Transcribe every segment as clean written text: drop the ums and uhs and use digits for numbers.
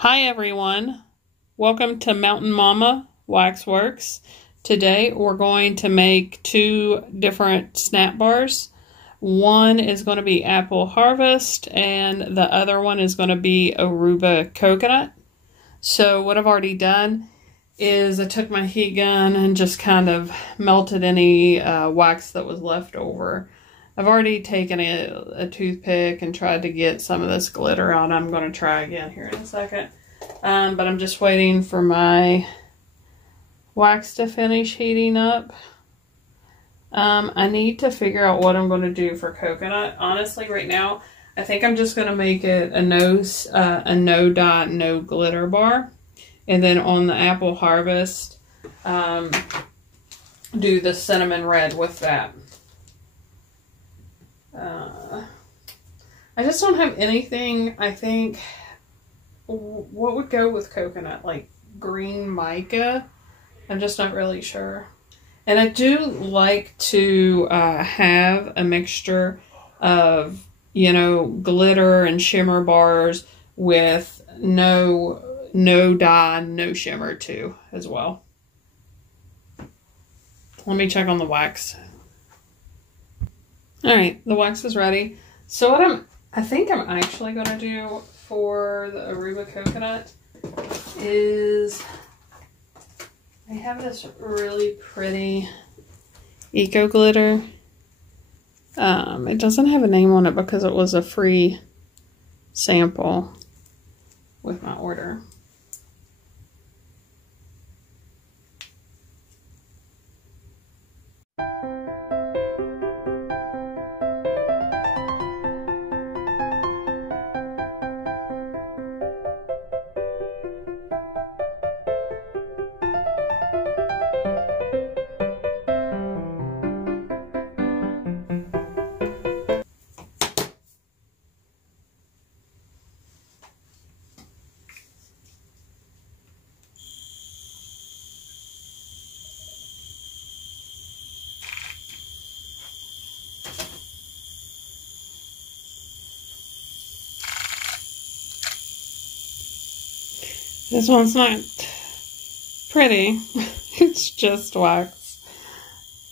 Hi everyone, welcome to Mountain Mama Waxworks. Today we're going to make two different snap bars. One is going to be apple harvest and the other one is going to be Aruba coconut. So what I've already done is I took my heat gun and just kind of melted any wax that was left over. I've already taken a toothpick and tried to get some of this glitter out. I'm going to try again here in a second. But I'm just waiting for my wax to finish heating up. I need to figure out what I'm going to do for coconut. Honestly, right now, I think I'm just going to make it a no dot, no glitter bar. And then on the apple harvest, do the cinnamon red with that. I just don't have anything, I think, what would go with coconut? Like green mica? I'm just not really sure. And I do like to have a mixture of, you know, glitter and shimmer bars with no dye, no shimmer too, as well. Let me check on the wax. Alright, the wax is ready. So what I think I'm actually going to do for the Aruba coconut is I have this really pretty eco glitter. It doesn't have a name on it because it was a free sample with my order. This one's not pretty. It's just wax.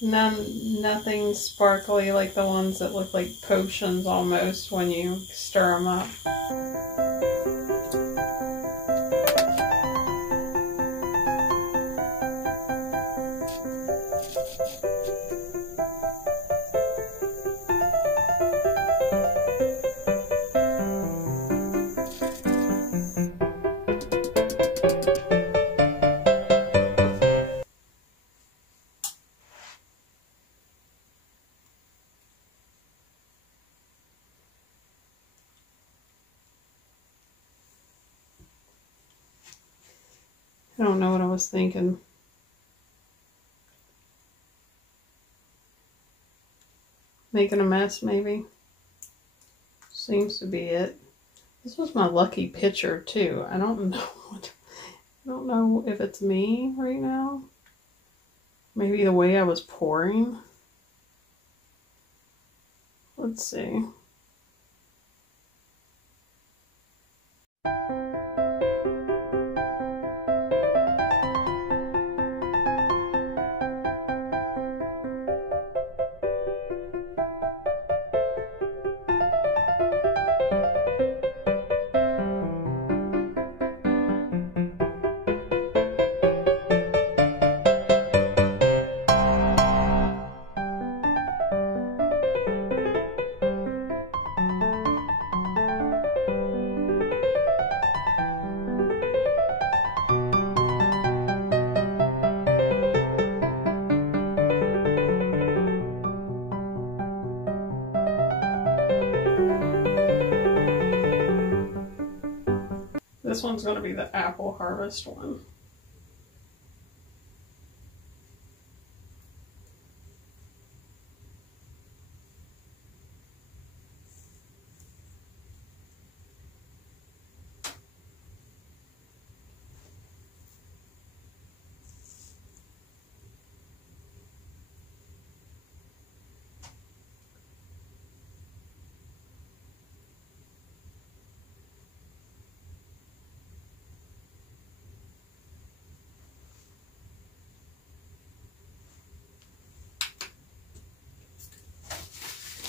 Nothing sparkly like the ones that look like potions almost when you stir them up. I don't know what I was thinking. Making a mess, maybe. Seems to be it. This was my lucky picture too. I don't know if it's me right now. Maybe the way I was pouring. Let's see. this one's going to be the apple harvest one.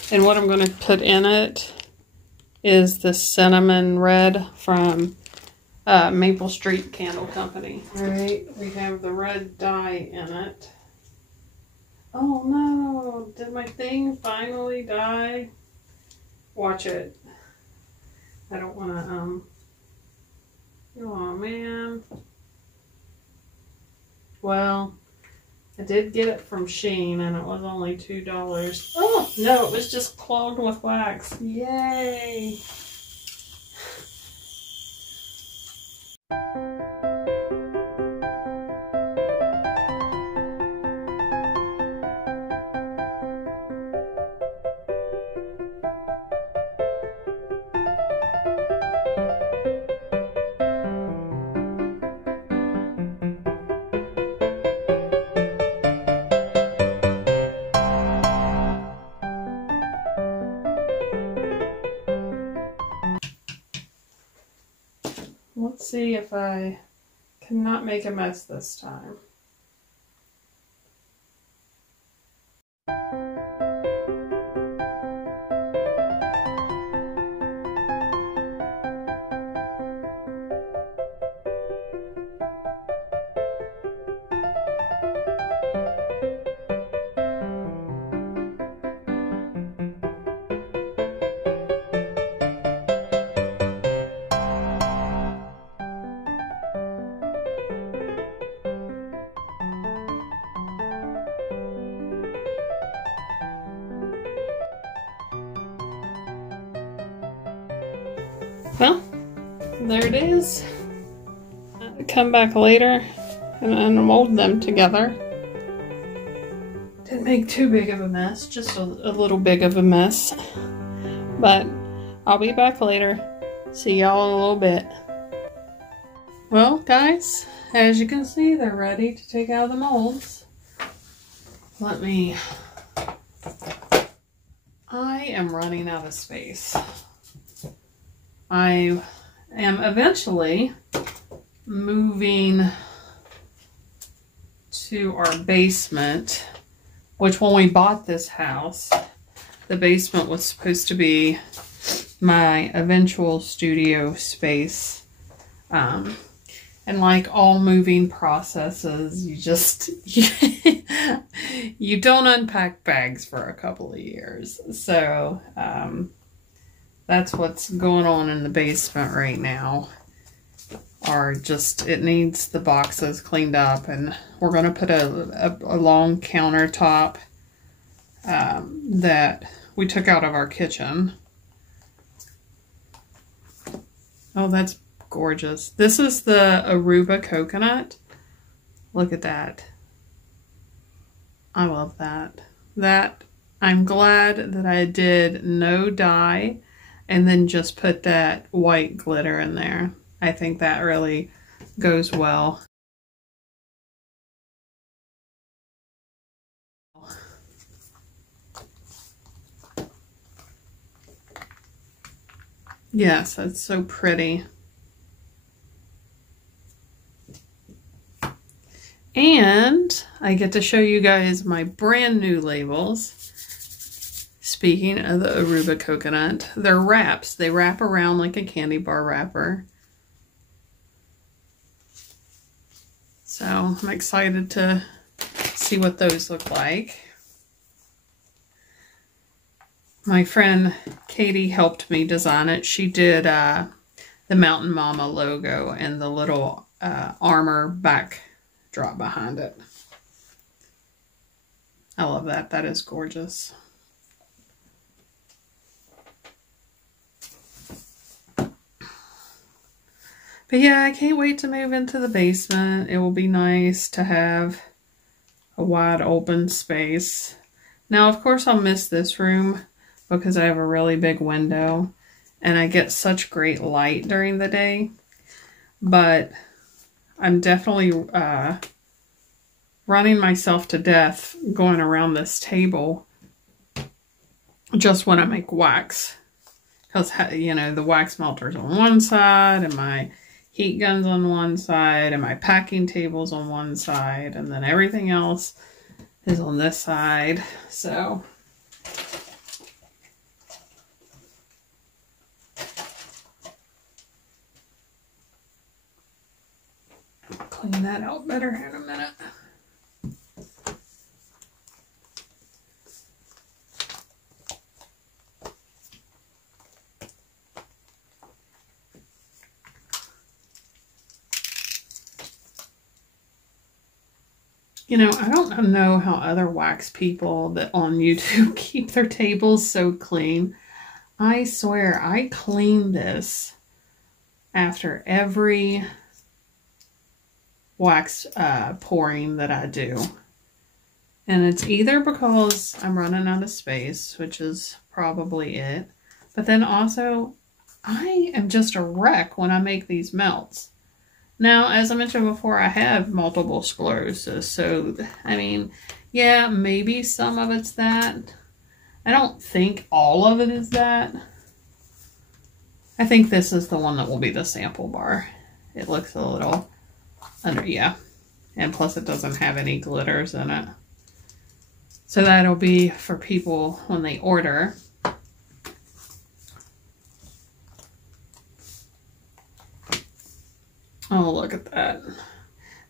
And what I'm going to put in it is the cinnamon red from Maple Street Candle Company. Alright, we have the red dye in it. Oh no, did my thing finally die? Watch it. I don't want to, oh man. Well, I did get it from Shein and it was only $2. Oh, no, it was just clogged with wax. Yay! Let's see if I cannot make a mess this time. Well, there it is. I'll come back later and mold them together. Didn't make too big of a mess, just a little big of a mess. But I'll be back later. See y'all in a little bit. Well, guys, as you can see, they're ready to take out of the molds. I am running out of space. I am eventually moving to our basement, which when we bought this house, the basement was supposed to be my eventual studio space. And like all moving processes, you don't unpack bags for a couple of years. So, that's what's going on in the basement right now. It needs the boxes cleaned up, and we're going to put a long countertop that we took out of our kitchen. Oh, that's gorgeous. This is the Aruba coconut. Look at that. I love that. I'm glad that I did no dye and then just put that white glitter in there. I think that really goes well. Yes, that's so pretty. And I get to show you guys my brand new labels. Speaking of the Aruba coconut, they're wraps. They wrap around like a candy bar wrapper. So I'm excited to see what those look like. My friend Katie helped me design it. She did the Mountain Mama logo and the little armor backdrop behind it. I love that. That is gorgeous. But yeah, I can't wait to move into the basement. It will be nice to have a wide open space. Now, of course, I'll miss this room because I have a really big window and I get such great light during the day. But I'm definitely running myself to death going around this table just when I make wax. Because, you know, the wax melter's on one side and my heat gun's on one side and my packing table's on one side and then everything else is on this side. So I'll clean that out better in a minute. You know, I don't know how other wax people that on YouTube keep their tables so clean. I swear, I clean this after every wax pouring that I do. And it's either because I'm running out of space, which is probably it. But then also, I am just a wreck when I make these melts. Now, as I mentioned before, I have multiple sclerosis, so, I mean, yeah, maybe some of it's that. I don't think all of it is that. I think this is the one that will be the sample bar. It looks a little under, yeah. And plus it doesn't have any glitters in it. So that'll be for people when they order. Oh, look at that.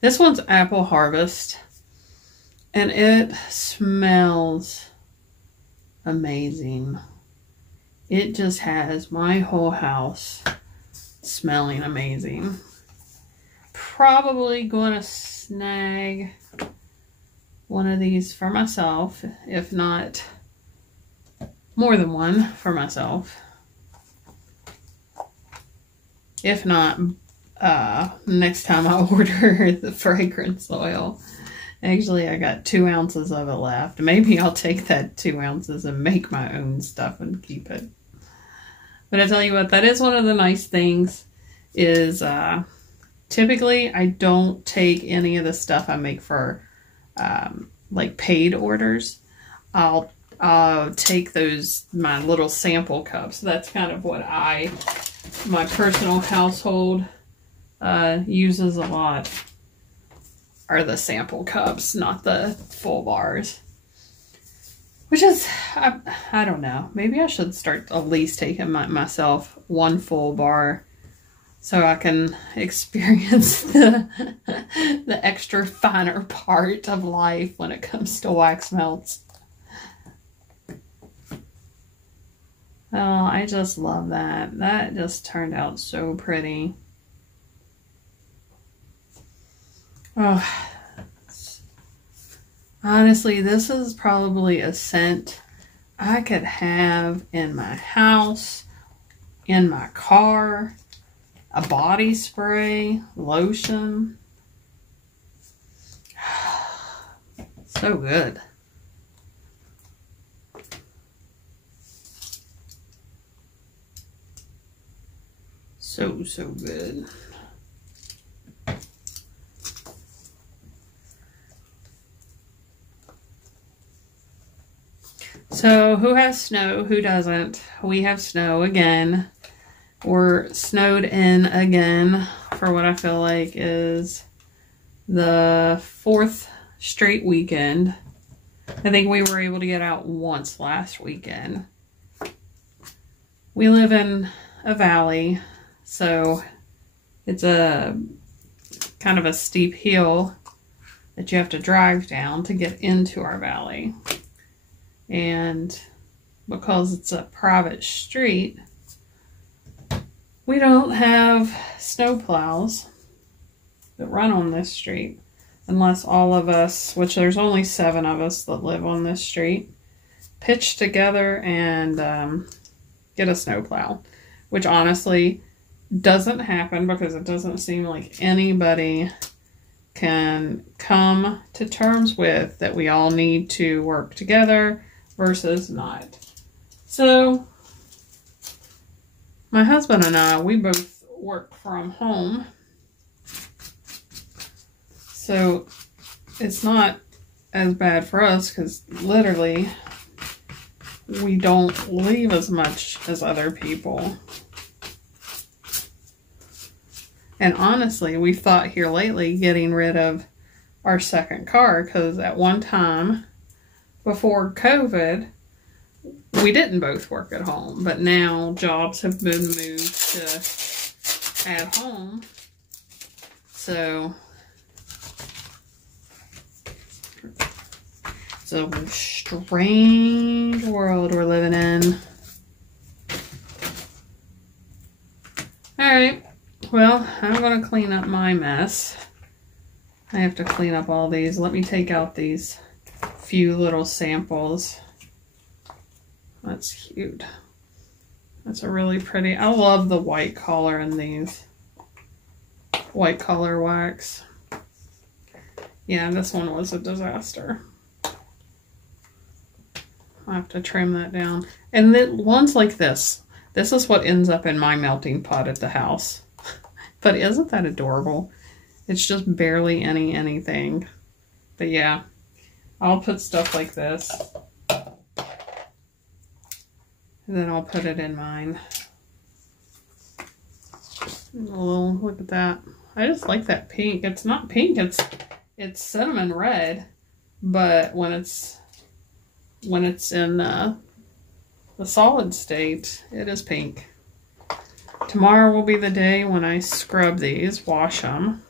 This one's Apple Harvest. And it smells amazing. It just has my whole house smelling amazing. Probably going to snag one of these for myself, if not more than one for myself. If not, next time I order the fragrance oil. Actually, I got 2 ounces of it left. Maybe I'll take that 2 ounces and make my own stuff and keep it. But I tell you what, that is one of the nice things is typically I don't take any of the stuff I make for like paid orders. I'll take my little sample cups. That's kind of what my personal household uses a lot, are the sample cups, not the full bars. Which is, I don't know. Maybe I should start at least taking myself 1 full bar so I can experience the extra finer part of life when it comes to wax melts. Oh, I just love that. That just turned out so pretty. Oh, honestly, this is probably a scent I could have in my house, in my car, a body spray, lotion. So good. So good. So who has snow? Who doesn't? We have snow again. We're snowed in again for what I feel like is the 4th straight weekend. I think we were able to get out once last weekend. We live in a valley, so it's a kind of a steep hill that you have to drive down to get into our valley. And because it's a private street, we don't have snow plows that run on this street unless all of us, which there's only 7 of us that live on this street, pitch together and get a snow plow, which honestly doesn't happen because it doesn't seem like anybody can come to terms with that we all need to work together versus not. So my husband and I, we both work from home. So it's not as bad for us because literally we don't leave as much as other people. And honestly, we've thought here lately getting rid of our second car because at one time before COVID, we didn't both work at home, but now jobs have been moved to at home. So it's a strange world we're living in. All right. Well, I'm going to clean up my mess. I have to clean up all these. Let me take out these few little samples. That's cute. That's a really pretty. I love the white color in these. White color wax. Yeah, this one was a disaster. I have to trim that down. And then ones like this. This is what ends up in my melting pot at the house. But isn't that adorable? It's just barely anything. But yeah, I'll put stuff like this. And then I'll put it in mine. Oh, look at that. I just like that pink. It's not pink, it's cinnamon red. But when it's in the solid state, it is pink. Tomorrow will be the day when I scrub these, wash them.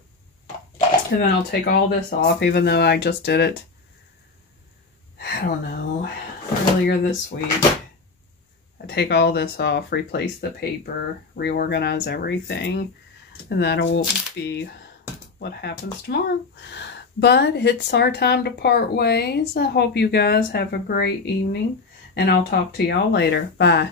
And then I'll take all this off, even though I just did it, I don't know, earlier this week. I take all this off, replace the paper, reorganize everything, and that'll be what happens tomorrow. But it's our time to part ways. I hope you guys have a great evening, and I'll talk to y'all later. Bye.